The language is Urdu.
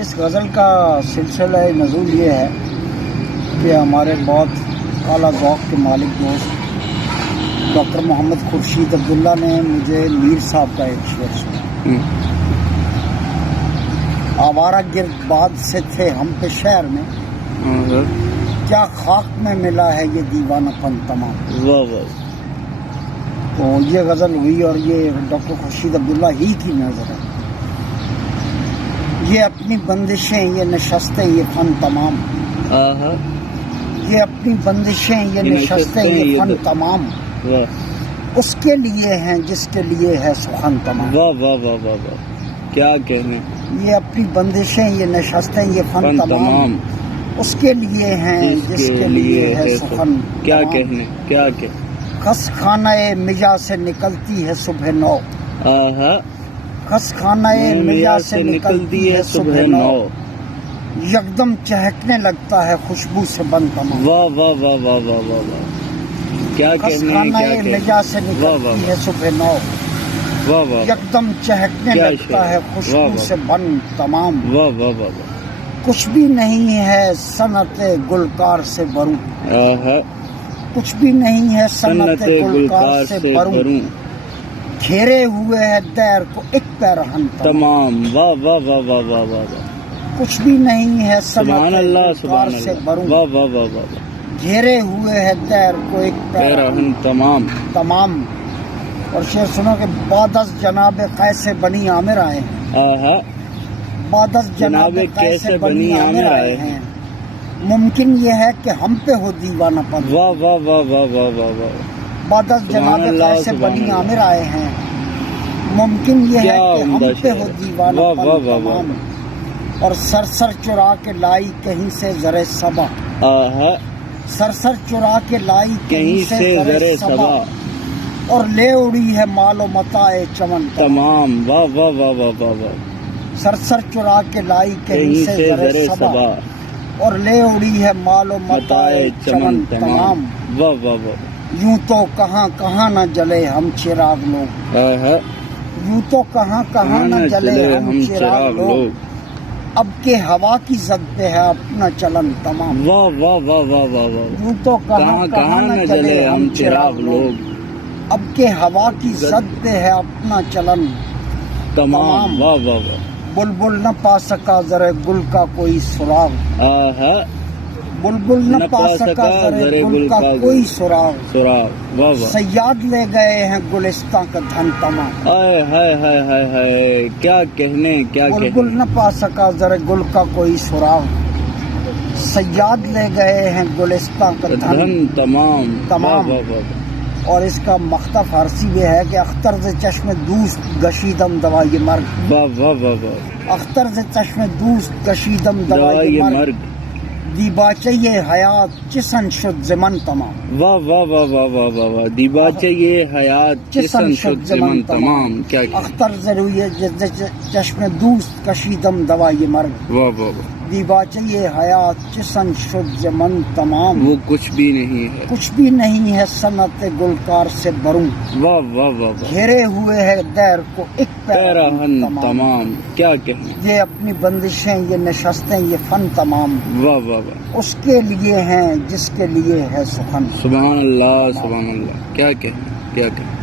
اس غزل کا سلسلہ نزول یہ ہے کہ ہمارے بہت اعلیٰ ذوق کے مالک دوست ڈاکٹر محمد خورشید عبداللہ نے مجھے میر صاحب کا ایک شعر سنا۔ آوارہ گرد باد سے تھے ہم پہ شہر میں، کیا خاک میں ملا ہے یہ دیوانہ پن تمام۔ تو یہ غزل ہوئی اور یہ ڈاکٹر خورشید عبداللہ ہی کی نظر ہے۔ یہ اپنی بندشیں یہ نشستیں یہ فن تمام، یہ اپنی بندشیں یہ نشستیں یہ فن تمام، اس کے لیے ہیں جس کے لیے ہے سخن تمام۔ واہ واہ واہ واہ واہ، کیا کہنے۔ یہ اپنی بندشیں یہ نشستیں یہ فن تمام، اس کے لیے ہیں جس کے لیے ہے سخن تمام۔ کیا کہنے، کیا کہنے۔ خس خانہ مجا سے نکلتی ہے صبح نو، خس خانہ مجا سے نکلتی ہے صبح نو، یکدم چہکنے لگتا ہے خوشبو سے بن تمام۔ واہ واہ واہ واہ واہ واہ واہ، کیا خس کہنے، خانہ کیا کہنے۔ مجا سے نکلتی ہے صبح نو، واہ واہ یکدم چہکنے کیا لگتا شعر۔ ہے واہ خوشبو واہ۔ سے بن تمام۔ واہ واہ واہ واہ۔ کچھ بھی نہیں ہے صنعت گلکار سے بروں، کچھ بھی نہیں ہے صنعت گلکار سے بروں، گھیرے ہوئے ہے دیر کو ایک پیرہن تمام۔ واہ واہ واہ واہ واہ واہ واہ، کچھ بھی نہیں ہے سبحان صنعت اللہ گلکار سبحان سے اللہ، بروں، واہ واہ واہ واہ واہ، گھیرے ہوئے ہے دیر کو ایک پیرہن تمام۔ تمام۔ اور شعر سنو کہ بعد از جناب قیس بنی عامر آئے ہیں، بعد از جناب قیس بنی عامر آئے ہیں، ممکن یہ ہے کہ ہم پہ ہو دیوانہ پن۔ واہ واہ واہ واہ واہ واہ واہ، بعد از جناب قیس بنی عامر آئے ہیں، ممکن یہ ہے کہ ہم پہ ہو دیوانہ پن تمام۔ اور سر سر چرا کے لائی کہیں سے زر صبا، سر سر چرا کے لائی کہیں سے زر صبا، اور لے اڑی ہے مال و متاع چمن تمام۔ واہ واہ واہ واہ واہ واہ، سر سر چرا کے لائی کہیں سے زر صبا، اور لے اڑی ہے مال و متاع چمن تمام۔ واہ واہ واہ، یوں تو کہاں کہاں نہ جلے ہم چراغ لوگ، یوں تو کہاں کہاں نہ جلے ہم چراغ لوگ، اب کے ہوا کی زد پہ ہے اپنا چلن تمام۔ واہ واہ واہ واہ واہ واہ، یوں تو کہاں کہاں نہ جلے ہم چراغ لوگ، اب کے ہوا کی زد پہ ہے اپنا چلن تمام۔ واہ واہ واہ، بلبل نہ پا سکا زر گل کا کوئی سراغ، بلبل نہ پا سکا زر گل کا کوئی سراغ، سراغ۔ واہ واہ، صیاد لے گئے ہیں گلستاں کا دھن تمام۔ ہائے ہائے ہائے ہائے ہائے، کیا کہنے، کیا کہنے۔ بلبل نہ پا سکا زر گل کا کوئی سراغ، صیاد لے گئے ہیں گلستاں کا دھن تمام تمام۔ واہ واہ واہ، اور اس کا مختہ فارسی بھی ہے کہ اختر ز چشم دوست گشیدم دوائے مرگ، واہ واہ واہ واہ، اختر ز چشم دوست گشیدم دوائے دوائے مرگ، مرگ، دیباچہ حیات چسن شد زمن تمام۔ واہ واہ واہ واہ واہ واہ واہ، دیباچہ یہ حیات چسن شد زمن تمام۔ کیا اختر ز روی چشم دوست کشیدم دوائے مرگ، واہ واہ واہ، دیباچہ حیات چسن شد زمن تمام، وہ کچھ بھی نہیں ہے۔ کچھ بھی نہیں ہے صنعت گلکار سے بروں، واہ واہ واہ واہ، گھیرے ہوئے ہے دیر کو ایک پیرہن تمام۔ کیا کہنے، یہ اپنی بندشیں یہ نشستیں یہ فن تمام، واہ واہ واہ، اس کے لیے ہیں جس کے لیے ہے سخن۔ سبحان اللہ سبحان اللہ، کیا کہنے، کیا کہنے۔